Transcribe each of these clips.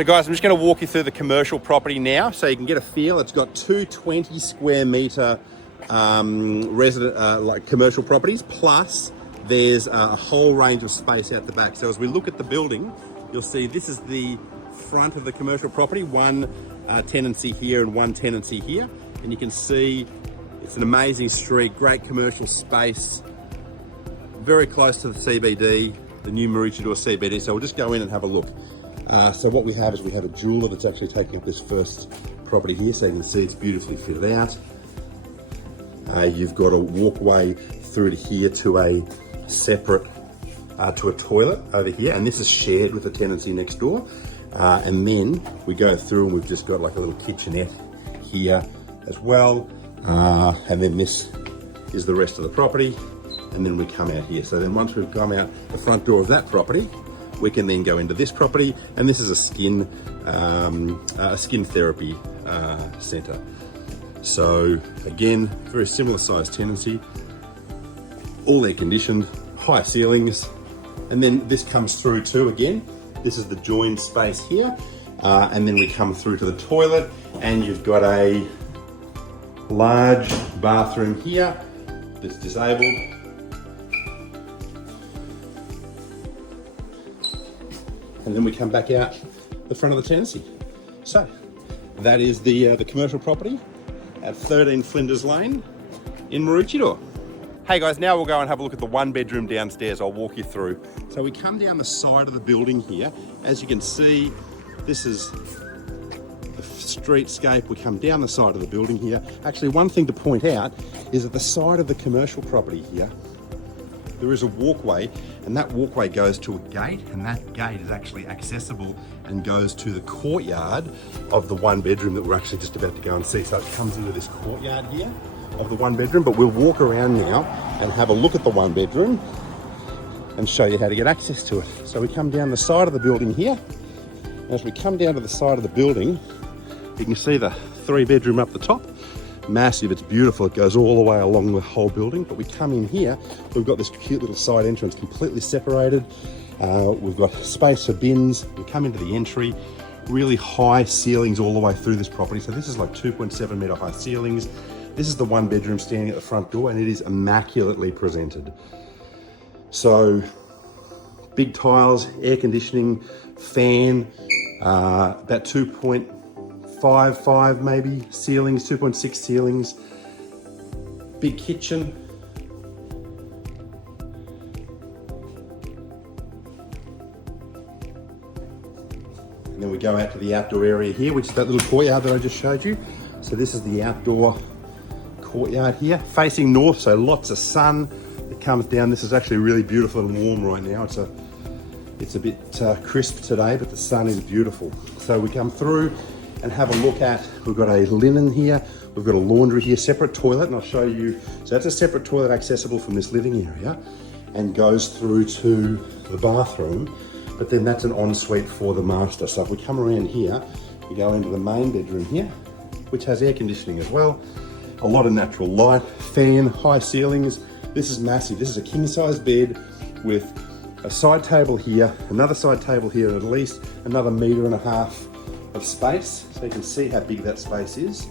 So guys, I'm just going to walk you through the commercial property now so you can get a feel. It's got two 20 square metre like commercial properties, plus there's a whole range of space out the back. So as we look at the building, you'll see this is the front of the commercial property, one tenancy here and one tenancy here. And you can see it's an amazing street, great commercial space, very close to the CBD, the new Maroochydore CBD. So we'll just go in and have a look. So what we have is we have a jeweler that's actually taking up this first property here. So you can see it's beautifully fitted out. You've got a walkway through to here to a separate, to a toilet over here. And this is shared with the tenancy next door. And then we go through and we've just got like a little kitchenette here as well. And then this is the rest of the property. And then we come out here. So then once we've come out the front door of that property, we can then go into this property, and this is a skin therapy centre. So again, very similar sized tenancy, all air conditioned, high ceilings, and then this comes through too. Again, this is the joined space here, and then we come through to the toilet, and you've got a large bathroom here that's disabled. And then we come back out the front of the tenancy. So that is the commercial property at 13 Flinders Lane in Maroochydore. Hey guys, now we'll go and have a look at the one bedroom downstairs. I'll walk you through. So we come down the side of the building here. As you can see, this is the streetscape. We come down the side of the building here. Actually, one thing to point out is at the side of the commercial property here, there is a walkway, and that walkway goes to a gate, and that gate is actually accessible and goes to the courtyard of the one bedroom that we're actually just about to go and see. So it comes into this courtyard here of the one bedroom, but we'll walk around now and have a look at the one bedroom and show you how to get access to it. So we come down the side of the building here, and as we come down to the side of the building, you can see the 3-bedroom up the top. Massive, it's beautiful, it goes all the way along the whole building. But we come in here, we've got this cute little side entrance completely separated. We've got space for bins. We come into the entry, really high ceilings all the way through this property. So this is like 2.7 metre high ceilings. This is the one bedroom standing at the front door, and it is immaculately presented. So big tiles, air conditioning, fan, about 2.55 maybe ceilings, 2.6 ceilings, big kitchen. And then we go out to the outdoor area here, which is that little courtyard that I just showed you. So this is the outdoor courtyard here, facing north, so lots of sun that comes down. This is actually really beautiful and warm right now. It's a bit crisp today, but the sun is beautiful. So we come through and have a look at, we've got a linen here, we've got a laundry here, separate toilet, and I'll show you. So that's a separate toilet accessible from this living area and goes through to the bathroom, but then that's an ensuite for the master. So if we come around here, we go into the main bedroom here, which has air conditioning as well, a lot of natural light, fan, high ceilings. This is massive. This is a king size bed with a side table here, another side table here, and at least another 1.5 meters of space. So you can see how big that space is.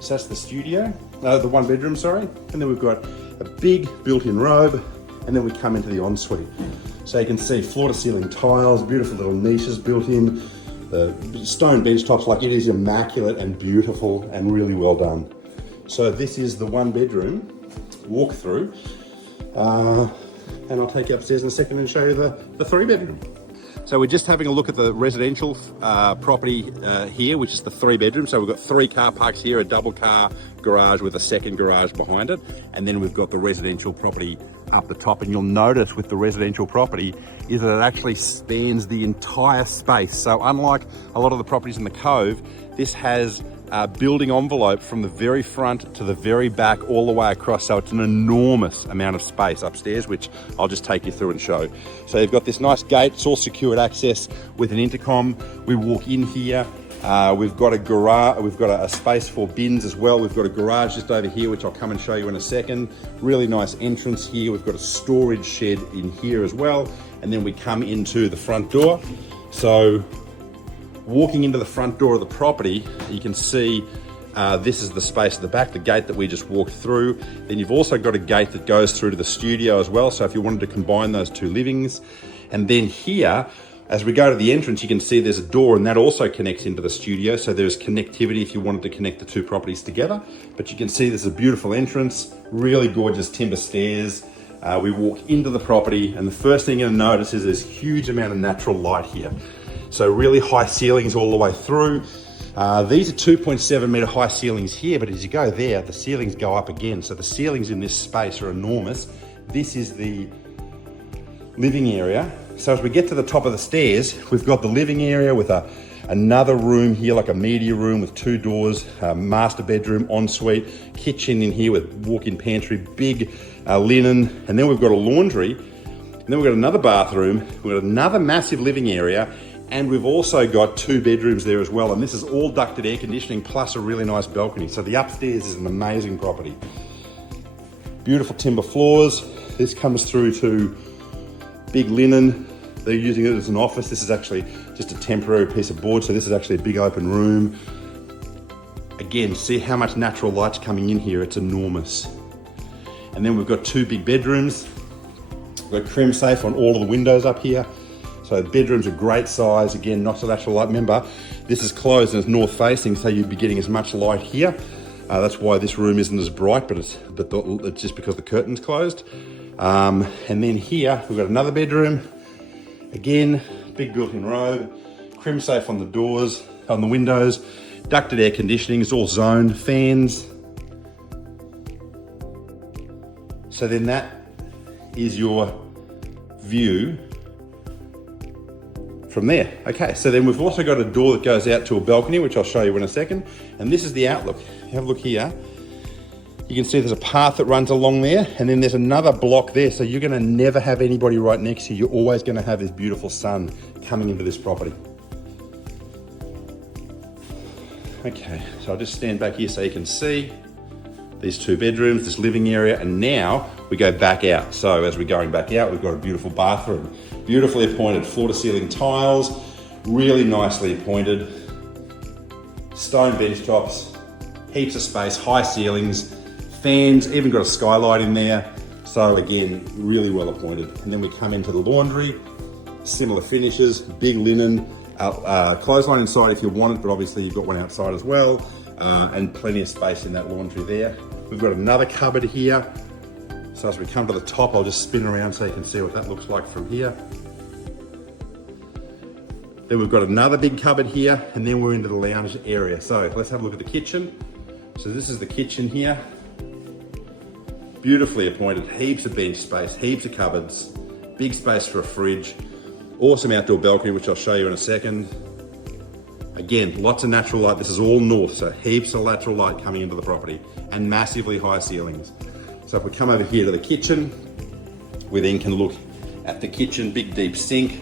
So that's the studio, the one bedroom, sorry. And then we've got a big built-in robe, and then we come into the ensuite. So you can see floor to ceiling tiles, beautiful little niches built in, the stone bench tops, like it is immaculate and beautiful and really well done. So this is the one bedroom walk through. And I'll take you upstairs in a second and show you the 3-bedroom. So we're just having a look at the residential property here, which is the 3-bedroom. So we've got 3 car parks here, a double car garage with a second garage behind it. And then we've got the residential property up the top. And you'll notice with the residential property is that it actually spans the entire space. So unlike a lot of the properties in the Cove, this has building envelope from the very front to the very back all the way across. So it's an enormous amount of space upstairs, which I'll just take you through and show. So you've got this nice gate, it's all secured access with an intercom. We walk in here, we've got a garage, we've got a space for bins as well. We've got a garage just over here, which I'll come and show you in a second. Really nice entrance here. We've got a storage shed in here as well. And then we come into the front door. So walking into the front door of the property, you can see this is the space at the back, the gate that we just walked through. Then you've also got a gate that goes through to the studio as well. So if you wanted to combine those two livings. And then here, as we go to the entrance, you can see there's a door and that also connects into the studio. So there's connectivity if you wanted to connect the two properties together. But you can see there's a beautiful entrance, really gorgeous timber stairs. We walk into the property and the first thing you're gonna notice is there's a huge amount of natural light here. So really high ceilings all the way through. These are 2.7 metre high ceilings here, but as you go there, the ceilings go up again. So the ceilings in this space are enormous. This is the living area. So as we get to the top of the stairs, we've got the living area with another room here, like a media room with two doors, master bedroom, ensuite, kitchen in here with walk-in pantry, big linen, and then we've got a laundry, and then we've got another bathroom, we've got another massive living area, and we've also got two bedrooms there as well, and this is all ducted air conditioning plus a really nice balcony. So the upstairs is an amazing property. Beautiful timber floors. This comes through to big linen. They're using it as an office. This is actually just a temporary piece of board, so this is actually a big open room. Again, see how much natural light's coming in here. It's enormous. And then we've got two big bedrooms. We've got crim safe on all of the windows up here. So bedrooms are great size. Again, not so natural light. Remember, this is closed and it's north facing, so you'd be getting as much light here. That's why this room isn't as bright, but it's just because the curtain's closed. And then here, we've got another bedroom. Again, big built-in robe, crim safe on the doors, on the windows, ducted air conditioning, it's all zoned, fans. So then that is your view from there. Okay, so then we've also got a door that goes out to a balcony, which I'll show you in a second. And this is the outlook. Have a look here. You can see there's a path that runs along there, and then there's another block there. So you're gonna never have anybody right next to you. You're always gonna have this beautiful sun coming into this property. Okay, so I'll just stand back here so you can see these two bedrooms, this living area, and now we go back out. So as we're going back out, we've got a beautiful bathroom, beautifully appointed floor to ceiling tiles, really nicely appointed, stone bench tops, heaps of space, high ceilings, fans, even got a skylight in there. So again, really well appointed. And then we come into the laundry, similar finishes, big linen, clothesline inside if you want it, but obviously you've got one outside as well, and plenty of space in that laundry there. We've got another cupboard here. So as we come to the top, I'll just spin around so you can see what that looks like from here. Then we've got another big cupboard here, and then we're into the lounge area. So let's have a look at the kitchen. So this is the kitchen here. Beautifully appointed, heaps of bench space, heaps of cupboards, big space for a fridge, awesome outdoor balcony, which I'll show you in a second. Again, lots of natural light. This is all north, so heaps of natural light coming into the property and massively high ceilings. So if we come over here to the kitchen, we then can look at the kitchen, big deep sink,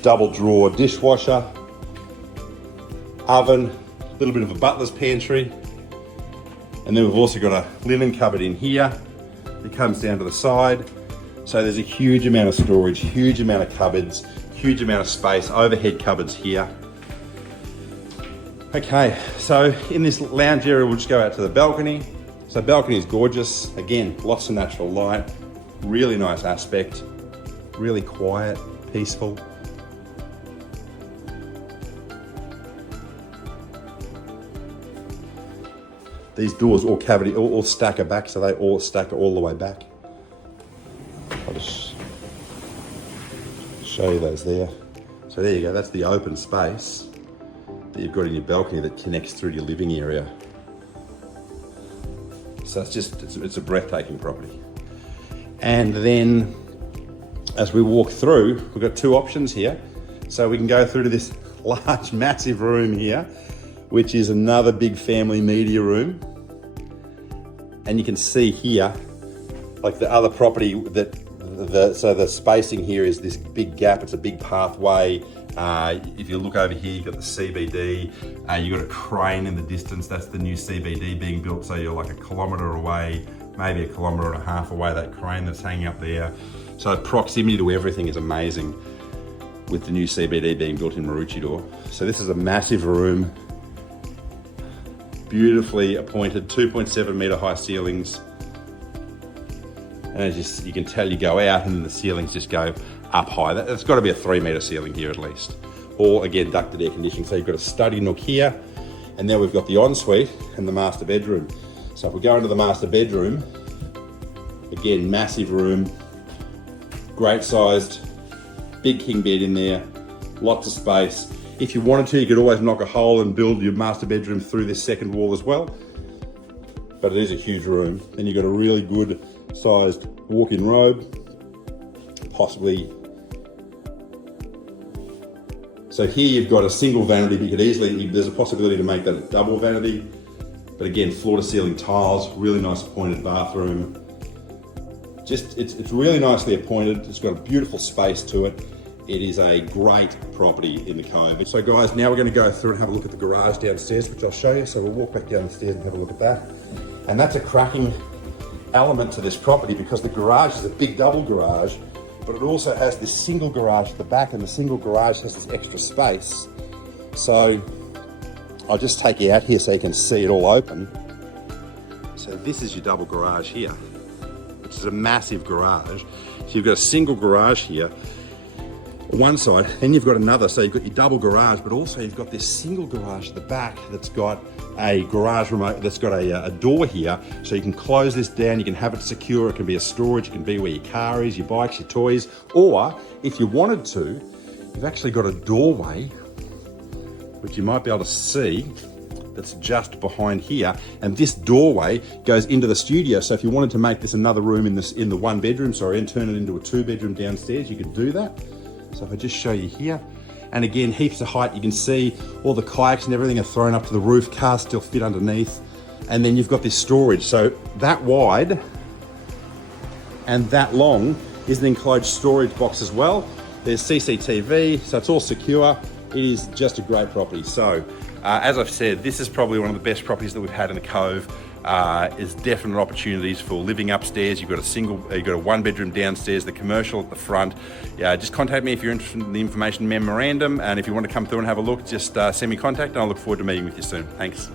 double drawer dishwasher, oven, a little bit of a butler's pantry. And then we've also got a linen cupboard in here. It comes down to the side. So there's a huge amount of storage, huge amount of cupboards, huge amount of space, overhead cupboards here. Okay, so in this lounge area, we'll just go out to the balcony. So balcony is gorgeous. Again, lots of natural light, really nice aspect, really quiet, peaceful. These doors all cavity, all stacker back, so they all stack all the way back. I'll just show you those there. So there you go, that's the open space that you've got in your balcony that connects through to your living area. So it's a breathtaking property. And then as we walk through, we've got two options here. So we can go through to this large, massive room here, which is another big family media room. And you can see here, like the other property so the spacing here is this big gap. It's a big pathway. If you look over here, you've got the CBD. You've got a crane in the distance. That's the new CBD being built. So you're like a kilometre away, maybe a kilometre and a half away, that crane that's hanging up there. So proximity to everything is amazing. with the new CBD being built in Maroochydore. So this is a massive room, beautifully appointed, 2.7 metre high ceilings. And as you can tell, you go out and the ceilings just go up high. That's got to be a 3 metre ceiling here at least. Or again, ducted air conditioning. So you've got a study nook here, and then we've got the ensuite and the master bedroom. So if we go into the master bedroom, again, massive room, great sized, big king bed in there, lots of space. If you wanted to, you could always knock a hole and build your master bedroom through this second wall as well. But it is a huge room. Then you've got a really good sized walk-in robe, possibly. So here you've got a single vanity, but you could easily, there's a possibility to make that a double vanity. But again, floor to ceiling tiles, really nice appointed bathroom. Just, it's really nicely appointed. It's got a beautiful space to it. It is a great property in the Cove. So guys, now we're going to go through and have a look at the garage downstairs, which I'll show you. So we'll walk back down the stairs and have a look at that. And that's a cracking element to this property because the garage is a big double garage, but it also has this single garage at the back, and the single garage has this extra space. So I'll just take you out here so you can see it all open. So this is your double garage here, which is a massive garage. So you've got a single garage here on one side, then you've got another, so you've got your double garage, but also you've got this single garage at the back that's got a garage remote, that's got a door here, so you can close this down, you can have it secure, it can be a storage, it can be where your car is, your bikes, your toys, or if you wanted to, you've actually got a doorway, which you might be able to see, that's just behind here, and this doorway goes into the studio. So if you wanted to make this another room in the one bedroom, and turn it into a 2-bedroom downstairs, you could do that. So if I just show you here, and again, heaps of height, you can see all the kayaks and everything are thrown up to the roof, cars still fit underneath, and then you've got this storage. So that wide and that long is an enclosed storage box as well. There's CCTV, so it's all secure. It is just a great property. So as I've said, this is probably one of the best properties that we've had in the Cove. There's definite opportunities for living upstairs. You've got a 1-bedroom downstairs, the commercial at the front. Just contact me if you're interested in the information memorandum, and if you want to come through and have a look, just send me contact, and I'll look forward to meeting with you soon. Thanks.